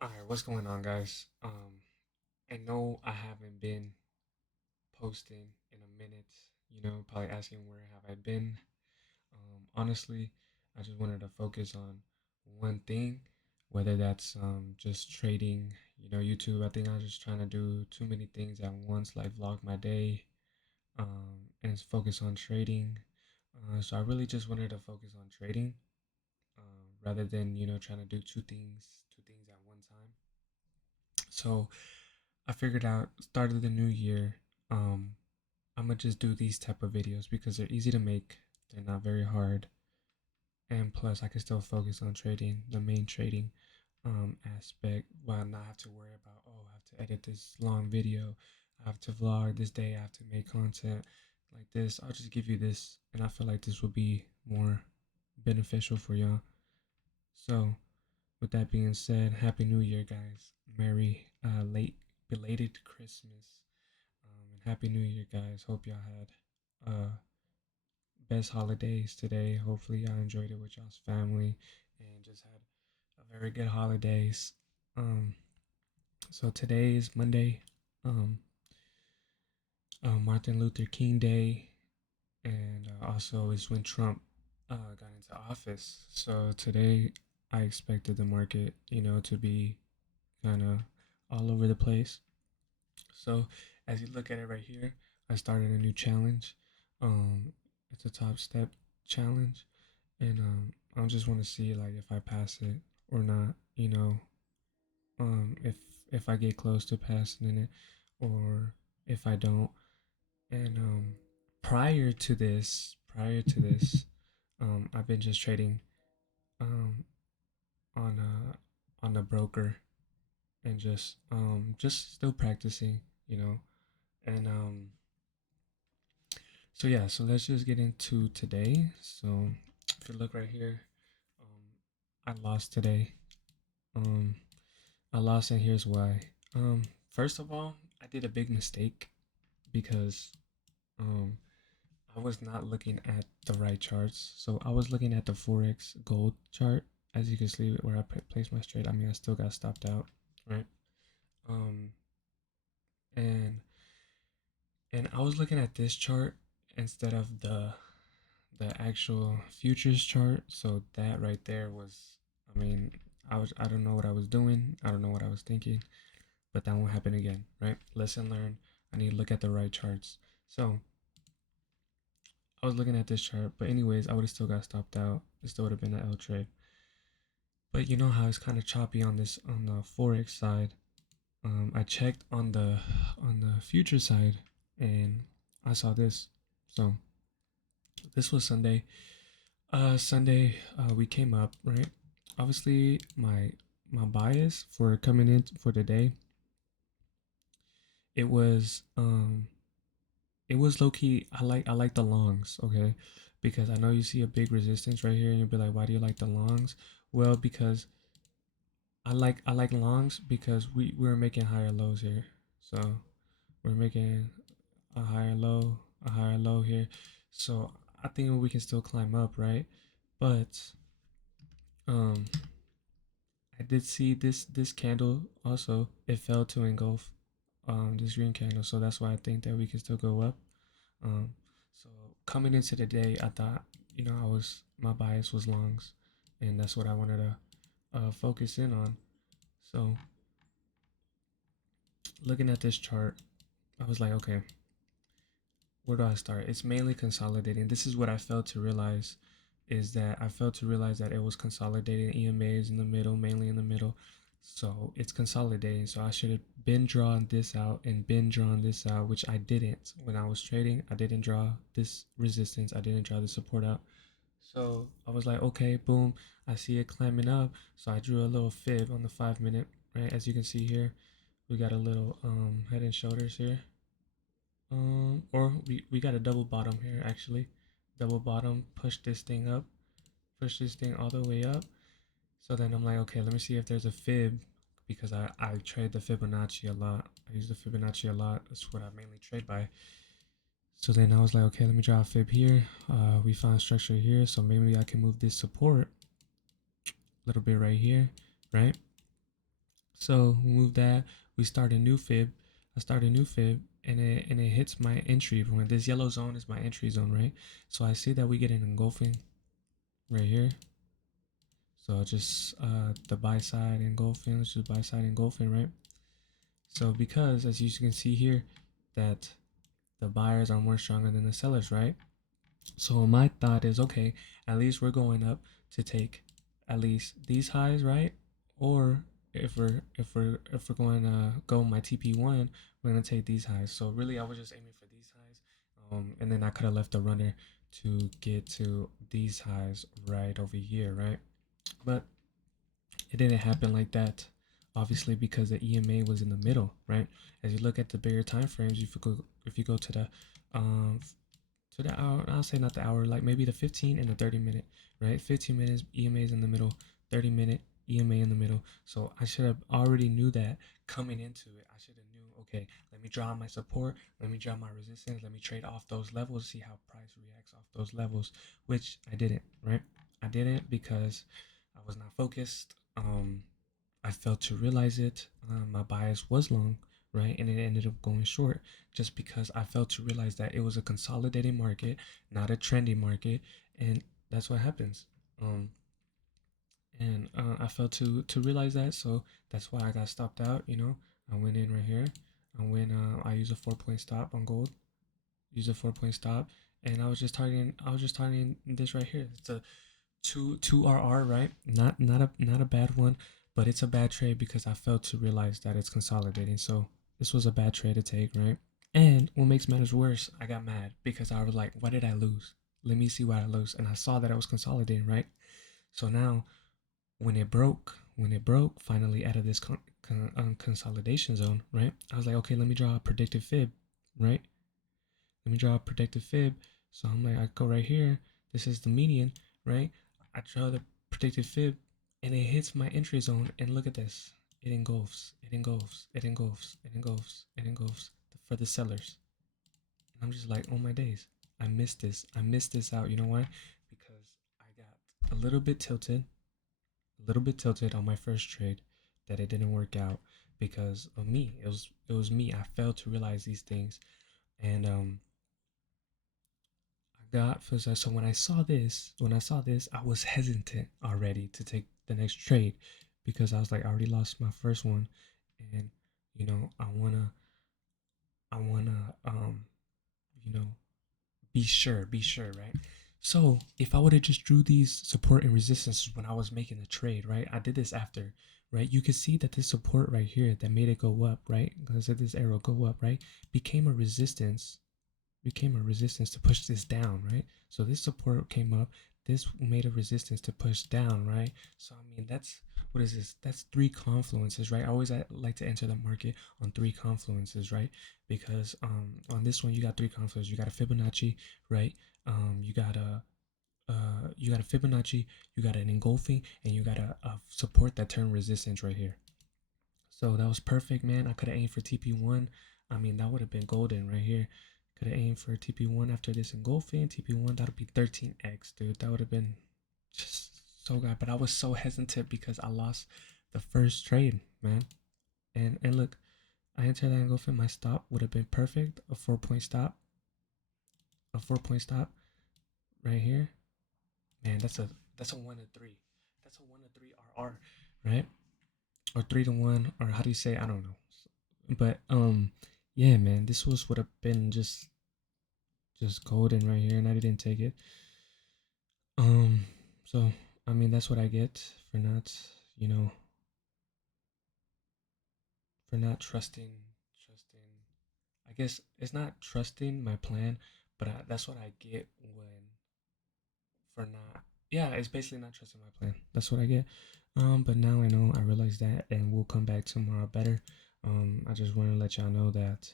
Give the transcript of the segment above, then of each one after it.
All right, what's going on, guys? I know I haven't been posting in a minute. Probably asking where have I been. Honestly, I just wanted to focus on one thing, whether that's just trading. YouTube. I think I was just trying to do too many things at once, like vlog my day, and focus on trading. So I really just wanted to focus on trading, rather than trying to do two things at one time. So I figured out start of the new year. Um, I'm gonna just do these type of videos because they're easy to make. They're not very hard, and plus I can still focus on trading, the main trading aspect, while not have to worry about, oh, I have to edit this long video, I have to vlog this day, I have to make content like this. I'll just give you this, and I feel like this will be more beneficial for y'all. So with that being said, Happy New Year, guys. Merry late belated Christmas. And Happy New Year, guys. Hope y'all had best holidays today. Hopefully y'all enjoyed it with y'all's family and just had a very good holidays. Um, so today is Monday, um, Martin Luther King Day, and also is when Trump got into office. So today I expected the market, to be kind of all over the place. So as you look at it right here, I started a new challenge. It's a top step challenge, and I just want to see like if I pass it or not. If I get close to passing it, or if I don't. And prior to this, I've been just trading um on a broker, and just still practicing, and so yeah, so let's just get into today. So if you look right here, I lost today. Um, I lost, and here's why. First of all, I did a big mistake because um, I was not looking at the right charts. So I was looking at the Forex gold chart, as you can see where I placed my trade. I mean, I still got stopped out, right? Um, and I was looking at this chart instead of the actual futures chart. So that right there was, I mean, I don't know what I was doing. I don't know what I was thinking, but that won't happen again, right? Lesson learned. I need to look at the right charts. So I was looking at this chart, but anyways, I would have still got stopped out. It still would have been an L trade. But you know how it's kind of choppy on this on the forex side. I checked on the future side, and I saw this. So this was Sunday. Sunday, we came up, right. Obviously, my bias for coming in for the day, it was low key. I like the longs, okay, because I know you see a big resistance right here, and you'll be like, why do you like the longs? Well, because I like longs because we're making higher lows here, so we're making a higher low, a higher low here, so I think we can still climb up, right? But um I did see this candle also. It fell to engulf this green candle, so that's why I think that we can still go up. Um, so coming into the day, I thought I was my bias was longs, and that's what I wanted to focus in on. So looking at this chart, I was like, okay, where do I start? It's mainly consolidating. This is what I failed to realize, is that I failed to realize that it was consolidating. EMAs in the middle, mainly in the middle. So it's consolidating. So I should have been drawing this out and been drawing this out, which I didn't when I was trading. I didn't draw this resistance. I didn't draw the support out. So I was like, okay, boom. I see it climbing up. So I drew a little fib on the 5 minute, right? As you can see here, we got a little head and shoulders here. Or we got a double bottom here actually. Double bottom, push this thing up, push this thing all the way up. So then I'm like, okay, let me see if there's a fib, because I trade the Fibonacci a lot. I use the Fibonacci a lot. That's what I mainly trade by. So then I was like, okay, let me draw a fib here. We found structure here, so maybe I can move this support a little bit right here, right? So we move that. We start a new fib. I start a new fib, and it hits my entry point. This yellow zone is my entry zone, right? So I see that we get an engulfing right here. So just the buy side engulfing, let's just buy side engulfing, right? So because as you can see here, that the buyers are more stronger than the sellers, right? So my thought is, okay, at least we're going up to take at least these highs, right? Or if we're going to go my TP1, we're gonna take these highs. So really, I was just aiming for these highs, and then I could have left the runner to get to these highs right over here, right? But it didn't happen like that, obviously because the EMA was in the middle, right? As you look at the bigger time frames, if you go um to the hour, I'll say not the hour, like maybe the 15 and the 30 minute, right? 15 minutes EMA is in the middle, 30-minute EMA in the middle. So I should have already knew that coming into it. I should have knew, okay, let me draw my support, let me draw my resistance, let me trade off those levels, see how price reacts off those levels, which I didn't, right? I didn't because I was not focused. I failed to realize it. My bias was long, right? And it ended up going short just because I failed to realize that it was a consolidating market, not a trendy market. And that's what happens. Um, and I failed to realize that. So that's why I got stopped out. I went in right here. I use a 4 point stop on gold, use a 4 point stop. And I was just targeting this right here. It's a two RR, right? Not a bad one, but it's a bad trade because I failed to realize that it's consolidating. So this was a bad trade to take, right? And what makes matters worse, I got mad because I was like, what did I lose? Let me see what I lose. And I saw that I was consolidating, right? So now when it broke finally out of this consolidation zone, right? I was like, okay, let me draw a predictive fib, right? Let me draw a predictive fib. So I'm like, I go right here. This is the median, right? I draw the predictive fib and it hits my entry zone. And look at this. It engulfs, it engulfs, it engulfs, it engulfs, it engulfs for the sellers. And I'm just like, oh my days. I missed this. I missed this out. You know why? Because I got a little bit tilted on my first trade that it didn't work out because of me. It was me. I failed to realize these things. And got so when I saw this, I was hesitant already to take the next trade because I was like, I already lost my first one, and I wanna you know be sure, right? So if I would have just drew these support and resistance when I was making the trade, right? I did this after, right? You can see that this support right here that made it go up, right? Because of this arrow go up, right? Became a resistance to push this down, right? So this support came up, this made a resistance to push down, right? So I mean, that's what is this? That's three confluences, right? I like to enter the market on three confluences, right? Because on this one you got three confluences. You got a Fibonacci, right? You got a Fibonacci, you got an engulfing, and you got a support that turned resistance right here. So that was perfect, man. I could have aimed for TP1. I mean, that would have been golden right here. Could have aimed for TP1 after this engulfing. TP1, that would be 13x, dude. That would have been just so good. But I was so hesitant because I lost the first trade, man. And look, I entered that engulfing. My stop would have been perfect. A 4 point stop. A 4 point stop right here. Man, that's a 1 to 3. That's a 1 to 3 RR, right? Or 3 to 1, or how do you say? I don't know. But yeah, man, this would have been just golden right here, and I didn't take it. Um, so I mean that's what I get for not, you know, for not trusting. I guess it's not trusting my plan, but that's what I get when for not. Yeah, it's basically not trusting my plan. That's what I get. But now I know, I realize that, and we'll come back tomorrow better. I just want to let y'all know that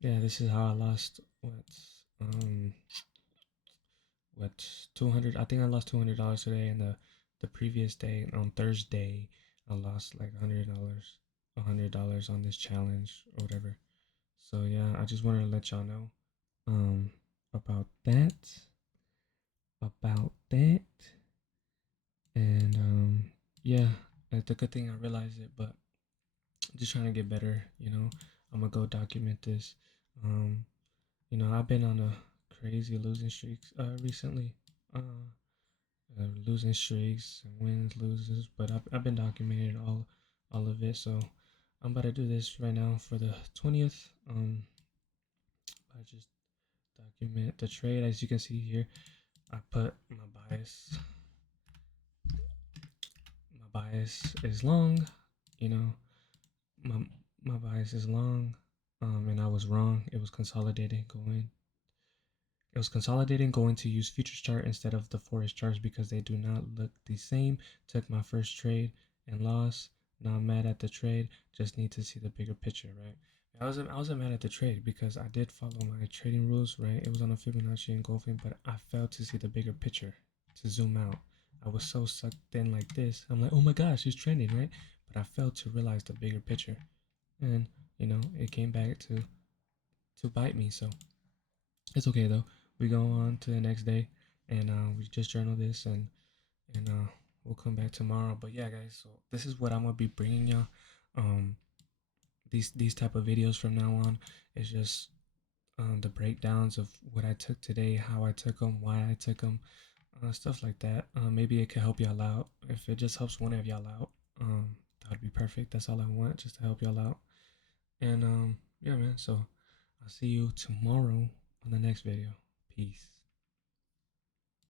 yeah, this is how I lost um what 200. I think I lost $200 today, and the previous day on Thursday I lost like $100 on this challenge or whatever. So yeah, I just wanted to let y'all know um about that about that. And yeah, It's a good thing I realized it, but just trying to get better. I'm gonna go document this. Um, I've been on a crazy losing streaks recently. Uh, Losing streaks, wins, loses, but I've been documenting all of it. So I'm about to do this right now for the 20th. I just document the trade. As you can see here, I put my bias. My bias is long. You know, my my bias is long. And I was wrong. It was consolidating going to use futures chart instead of the forest charts because they do not look the same. Took my first trade and lost. Not mad at the trade. Just need to see the bigger picture, right? I wasn't mad at the trade because I did follow my trading rules, right? It was on a Fibonacci engulfing, but I failed to see the bigger picture, to zoom out. I was so sucked in like this. I'm like, oh my gosh, it's trending, right? But I failed to realize the bigger picture, and it came back to bite me. So it's okay though. We go on to the next day, and we just journal this, and we'll come back tomorrow. But yeah, guys, so this is what I'm gonna be bringing y'all. Um, these type of videos from now on is just the breakdowns of what I took today, how I took them, why I took them, stuff like that. Maybe it could help y'all out. If it just helps one of y'all out, that would be perfect. That's all I want, just to help y'all out. And yeah, man. So I'll see you tomorrow on the next video. Peace.